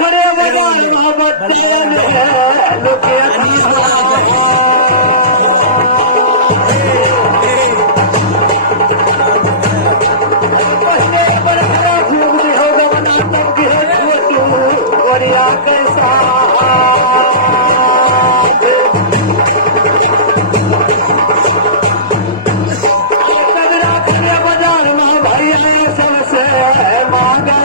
खड़े बजार मोहब्बत लुके पहले पर खड़ा फूक दे होगा बना तब की है छोटू बढ़िया कैसा तगड़ा खड़े बाजार में भैया सबसे मांगा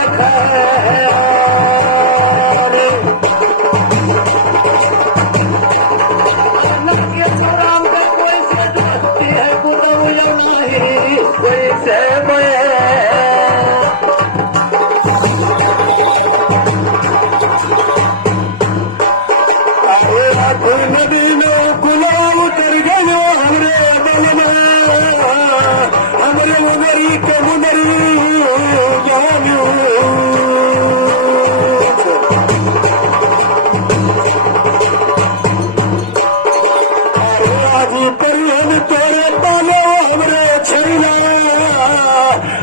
नदी में गुलाब उतर गयो हमरे बल में हमरे उमरी के मुनरी जानियो आज परिहन तोरे पालो हमरे छैला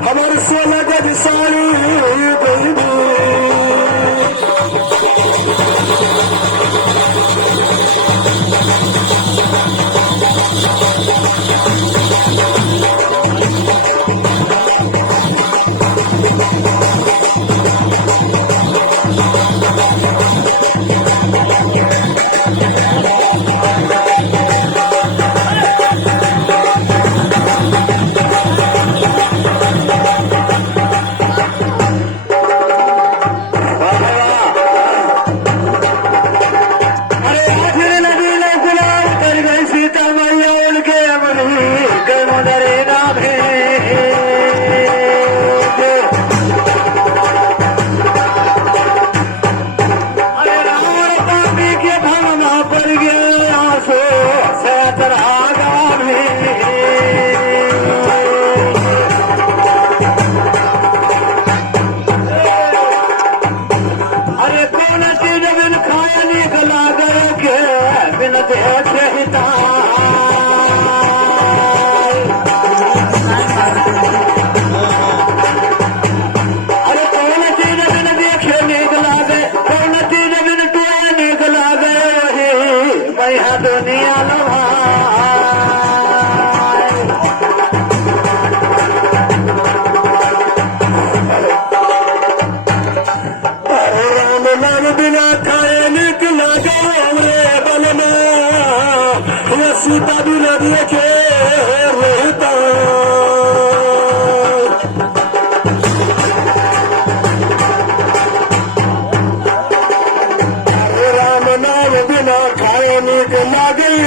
हमर 16 गज साड़ी बहनी दुनिया राम नाम बिना खाए निकला गए बल में सीता बिना देखे रहता राम नाम बिना खाए निकला गई